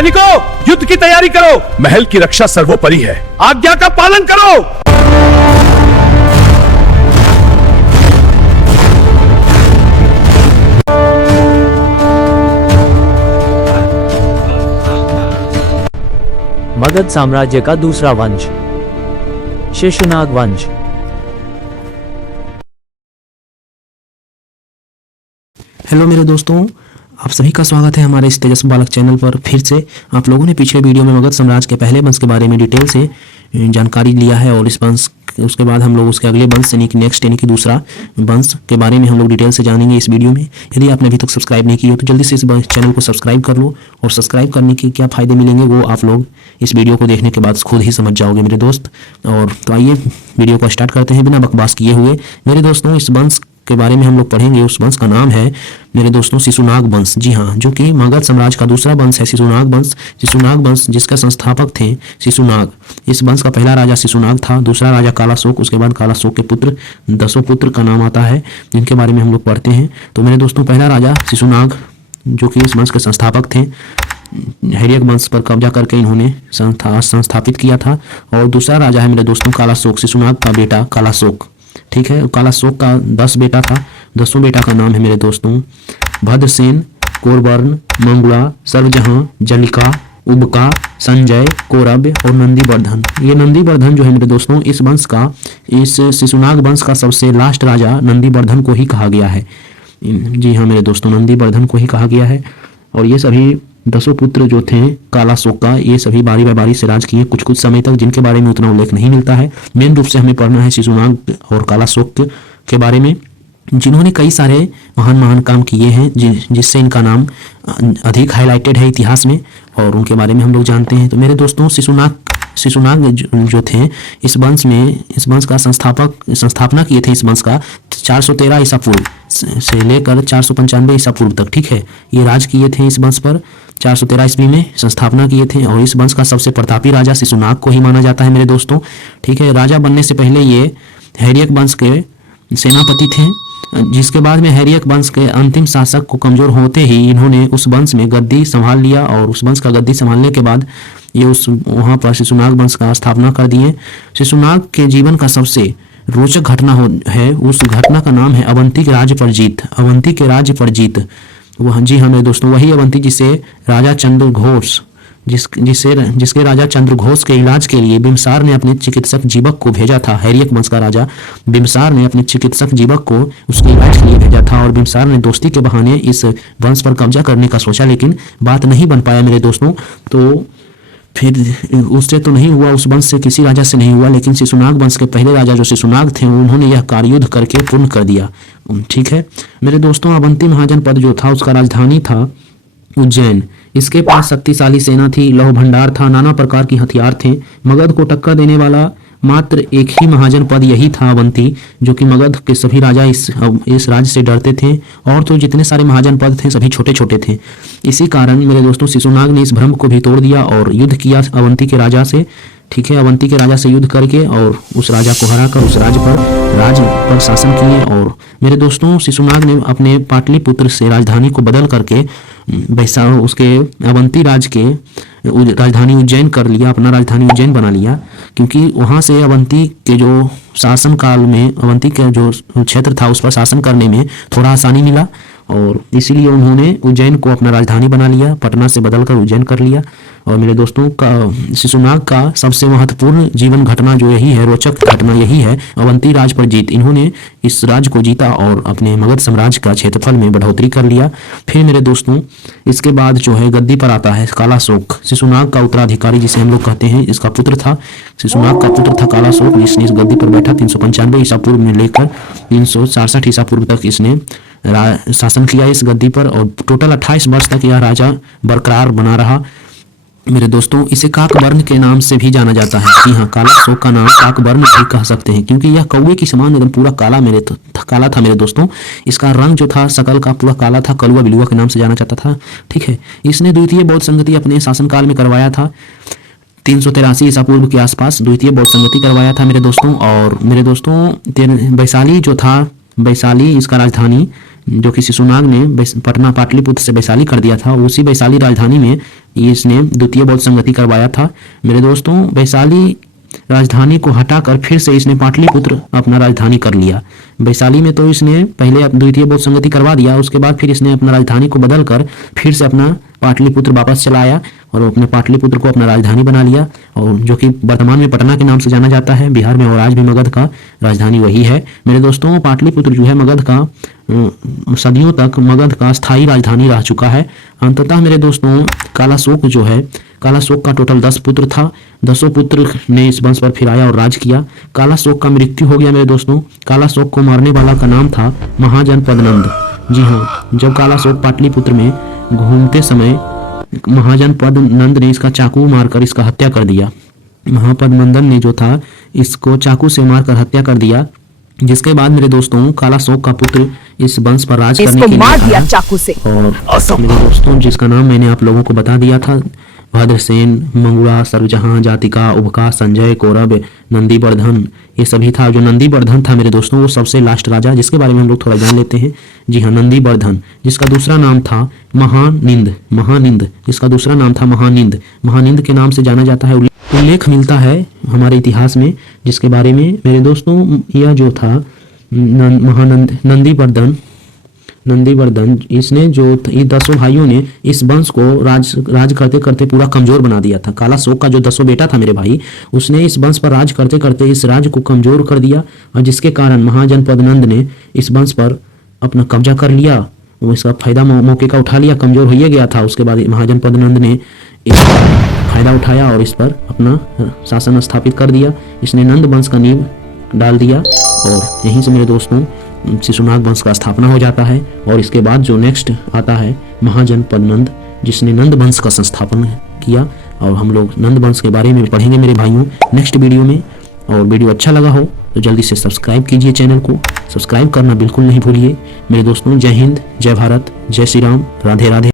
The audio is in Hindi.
सैनिकों, युद्ध की तैयारी करो। महल की रक्षा सर्वोपरि है। आज्ञा का पालन करो। मगध साम्राज्य का दूसरा वंश, शिशुनाग वंश। हेलो मेरे दोस्तों, आप सभी का स्वागत है हमारे इस तेजस्वी बालक चैनल पर। फिर से आप लोगों ने पिछले वीडियो में मगध साम्राज्य के पहले वंश के बारे में डिटेल से जानकारी लिया है और इस वंश उसके बाद हम लोग उसके अगले वंश यानी कि नेक्स्ट यानी कि दूसरा वंश के बारे में हम लोग डिटेल से जानेंगे इस वीडियो में। यदि आपने अभी तक सब्सक्राइब नहीं किया हो तो जल्दी से इस चैनल को सब्सक्राइब कर लो, और सब्सक्राइब करने के क्या फ़ायदे मिलेंगे वो आप लोग इस वीडियो को देखने के बाद खुद ही समझ जाओगे मेरे दोस्त। और तो आइए वीडियो को स्टार्ट करते हैं बिना बकवास किए हुए। मेरे दोस्तों, इस वंश के बारे में हम लोग पढ़ेंगे। उस वंश का नाम है मेरे दोस्तों शिशुनाग वंश। जी हाँ, जो कि मगध साम्राज्य का दूसरा वंश है, शिशुनाग वंश। शिशुनाग वंश जिसका संस्थापक थे शिशुनाग। इस वंश का पहला राजा शिशुनाग था, दूसरा राजा कालाशोक, उसके बाद कालाशोक के पुत्र 10 पुत्र का नाम आता है जिनके बारे में हम लोग पढ़ते हैं। तो मेरे दोस्तों, पहला राजा शिशुनाग जो कि इस वंश के संस्थापक थे, हैर्यक वंश पर कब्जा करके इन्होंने संस्थापित किया था। और दूसरा राजा है मेरे दोस्तों कालाशोक, शिशुनाग का बेटा कालाशोक। ठीक है, कालाशोक का 10 बेटा था। 10वें बेटा का नाम है मेरे दोस्तों भद्रसेन, कोरबर्ण, मंगुड़ा, सर्वजहां, जलिका, उबका, संजय, कौरव्य और नंदीवर्धन। ये नंदीवर्धन जो है मेरे दोस्तों इस वंश का, इस शिशुनाग वंश का सबसे लास्ट राजा नंदीवर्धन को ही कहा गया है। जी हाँ मेरे दोस्तों, नंदीवर्धन को ही कहा गया है। और ये सभी 10 पुत्र जो थे कालाशोक का, ये सभी बारी बारी बारी से राज किए कुछ कुछ समय तक, जिनके बारे में उतना उल्लेख नहीं मिलता है। मेन रूप से हमें पढ़ना है शिशुनाग और कालाशोक के बारे में, जिन्होंने कई सारे महान महान काम किए हैं, जिससे इनका नाम अधिक हाईलाइटेड है इतिहास में, और उनके बारे में हम लोग जानते हैं। तो मेरे दोस्तों, शिशुनाग जो थे इस वंश का संस्थापना किए थे इस वंश का 413 ईसा पूर्व से लेकर 495 ईसा पूर्व तक। ठीक है, ये राज किए थे इस वंश पर। 413 ईस्वी में संस्थापना किए थे, और इस वंश का सबसे प्रतापी राजा शिशुनाग को ही माना जाता है मेरे दोस्तों। ठीक है, राजा बनने से पहले ये हैर्यक वंश के सेनापति थे, जिसके बाद में हैर्यक वंश के अंतिम शासक को कमजोर होते ही इन्होंने उस वंश में गद्दी संभाल लिया, और उस वंश का गद्दी संभालने के बाद ये वहाँ पर शिशुनाग वंश का स्थापना कर दिए। शिशुनाग के जीवन का सबसे रोचक घटना है, उस घटना का नाम है अवंती के राज्य पर जीत। अवंती के राज्य पर जीत, वह जी हाँ मेरे दोस्तों वही अवंती जिसे राजा चंद्रघोष जिसके राजा चंद्रघोष के इलाज के लिए बिम्सार ने अपने चिकित्सक जीवक को भेजा था। हैर्यक वंश का राजा बिम्सार ने अपने चिकित्सक जीवक को उसके इलाज के लिए भेजा था, और बिम्सार ने दोस्ती के बहाने इस वंश पर कब्जा करने का सोचा, लेकिन बात नहीं बन पाया मेरे दोस्तों। तो फिर उससे तो नहीं हुआ, उस वंश से किसी राजा से नहीं हुआ, लेकिन शिशुनाग वंश के पहले राजा जो शिशुनाग थे उन्होंने यह कार्ययुद्ध करके पूर्ण कर दिया। ठीक है मेरे दोस्तों, अवंती महाजनपद जो था उसका राजधानी था उज्जैन। इसके पास शक्तिशाली सेना थी, लौह भंडार था, नाना प्रकार के हथियार थे। मगध को टक्कर देने वाला मात्र एक ही महाजन पद यही था अवंती, जो कि मगध के सभी राजा इस राज्य से डरते थे, और तो जितने सारे महाजन पद थे सभी छोटे छोटे थे। इसी कारण मेरे दोस्तों शिशुनाग ने इस भ्रम को भी तोड़ दिया और युद्ध किया अवंती के राजा से। ठीक है, अवंती के राजा से युद्ध करके और उस राजा को हराकर उस राज पर शासन किए। और मेरे दोस्तों, शिशुनाग ने अपने पाटलिपुत्र से राजधानी को बदल करके उसके अवंती राज के राजधानी उज्जैन कर लिया, अपना राजधानी उज्जैन बना लिया, क्योंकि वहाँ से अवंती के जो शासन काल में अवंती का जो क्षेत्र था उस पर शासन करने में थोड़ा आसानी मिला, और इसीलिए उन्होंने उज्जैन को अपना राजधानी बना लिया, पटना से बदलकर उज्जैन कर लिया। और मेरे दोस्तों का शिशुनाग का सबसे महत्वपूर्ण जीवन घटना जो यही है, रोचक घटना यही है अवंती राज पर जीत। इन्होंने इस राज्य को जीता और अपने मगध साम्राज्य का क्षेत्रफल में बढ़ोतरी कर लिया। फिर मेरे दोस्तों इसके बाद जो है गद्दी पर आता है कालाशोक, शिशुनाग का उत्तराधिकारी जिसे हम लोग कहते हैं, इसका पुत्र था, शिशुनाग का पुत्र था कालाशोक, जिसने इस गद्दी पर बैठा 395 ईसा पूर्व में लेकर 367 ईसा पूर्व तक इसने शासन किया इस गद्दी पर, और टोटल 28 वर्ष तक यह राजा बरकरार बना रहा। मेरे दोस्तों इसे काकवर्ण के नाम से भी जाना जाता है। जी हाँ, कालाशोक का नाम काकवर्ण भी कह सकते हैं, क्योंकि यह कौवे की समान एकदम पूरा काला था मेरे दोस्तों। इसका रंग जो था सकल का पूरा काला था, कलुआ बिलुआ के नाम से जाना जाता था। ठीक है, इसने द्वितीय बौद्ध संगति अपने शासनकाल में करवाया था। 383 ईसा पूर्व के आसपास द्वितीय बौद्ध संगति करवाया था मेरे दोस्तों। और मेरे दोस्तों वैशाली जो था, वैशाली इसका राजधानी जो कि शिशुनाग ने पटना पाटलिपुत्र से वैशाली कर दिया था, उसी वैशाली राजधानी में इसने द्वितीय बौद्ध संगति करवाया था। मेरे दोस्तों, वैशाली राजधानी को हटाकर फिर से इसने पाटलिपुत्र अपना राजधानी कर लिया। वैशाली में तो इसने पहले द्वितीय बौद्ध संगति करवा दिया, उसके बाद फिर इसने अपना राजधानी को बदलकर फिर से अपना पाटलिपुत्र वापस चलाया और अपने पाटलिपुत्र को अपना राजधानी बना लिया, और जो कि वर्तमान में पटना के नाम से जाना जाता है बिहार में, और आज भी मगध का राजधानी वही है। मेरे दोस्तों, पाटलिपुत्र जो है मगध का सदियों तक मगध का स्थायी राजधानी रह चुका है। अंततः मेरे दोस्तों, कालाशोक जो है, कालाशोक का टोटल 10 पुत्र था। 10 पुत्र ने इस वंश पर फिर आया और राज किया। कालाशोक का मृत्यु हो गया मेरे दोस्तों। कालाशोक को मारने वाला का नाम था महाजनपद। जी हाँ, जब कालाशोक पाटलिपुत्र में घूमते समय महाजनपद नंद ने इसका चाकू मारकर इसका हत्या कर दिया। महापद मंदन ने जो था इसको चाकू से मारकर हत्या कर दिया, जिसके बाद मेरे दोस्तों कालाशोक का पुत्र इस वंश पर राज करने के लिए मार दिया चाकू से। और मेरे दोस्तों, जिसका नाम मैंने आप लोगों को बता दिया था, भद्रसेन, मंगुड़ा, सर्वजहां, जातिका, उभका, संजय, कौरव, नंदीवर्धन, ये सभी था। जो नंदीवर्धन था मेरे दोस्तों, वो सबसे लास्ट राजा, जिसके बारे में हम लोग थोड़ा जान लेते हैं। जी हाँ, नंदीवर्धन, जिसका दूसरा नाम था महानिंद, जिसका दूसरा नाम था महानिंद के नाम से जाना जाता है। उल्लेख मिलता है हमारे इतिहास में, जिसके बारे में मेरे दोस्तों, यह जो था नंदीवर्धन, इसने जो 10 भाइयों ने इस वंश को राज करते करते पूरा कमजोर बना दिया था। कालाशोक का जो 10 बेटा था मेरे भाई, उसने इस वंश पर राज करते करते इस राज्य को कमजोर कर दिया, और जिसके कारण महाजनपद नंद ने इस वंश पर अपना कब्जा कर लिया। वो इसका फायदा मौके का उठा लिया, कमजोर हो गया था। उसके बाद महाजनपद नंद ने फायदा उठाया और इस पर अपना शासन स्थापित कर दिया। इसने नंद वंश का नींव डाल दिया, और यहीं से मेरे दोस्तों शिशुनाग वंश का स्थापना हो जाता है। और इसके बाद जो नेक्स्ट आता है महाजनपद नंद, जिसने नंद वंश का संस्थापन किया। और हम लोग नंद वंश के बारे में पढ़ेंगे मेरे भाइयों नेक्स्ट वीडियो में। और वीडियो अच्छा लगा हो तो जल्दी से सब्सक्राइब कीजिए, चैनल को सब्सक्राइब करना बिल्कुल नहीं भूलिए। मेरे दोस्तों, जय हिंद, जय भारत, जय श्री राम, राधे राधे।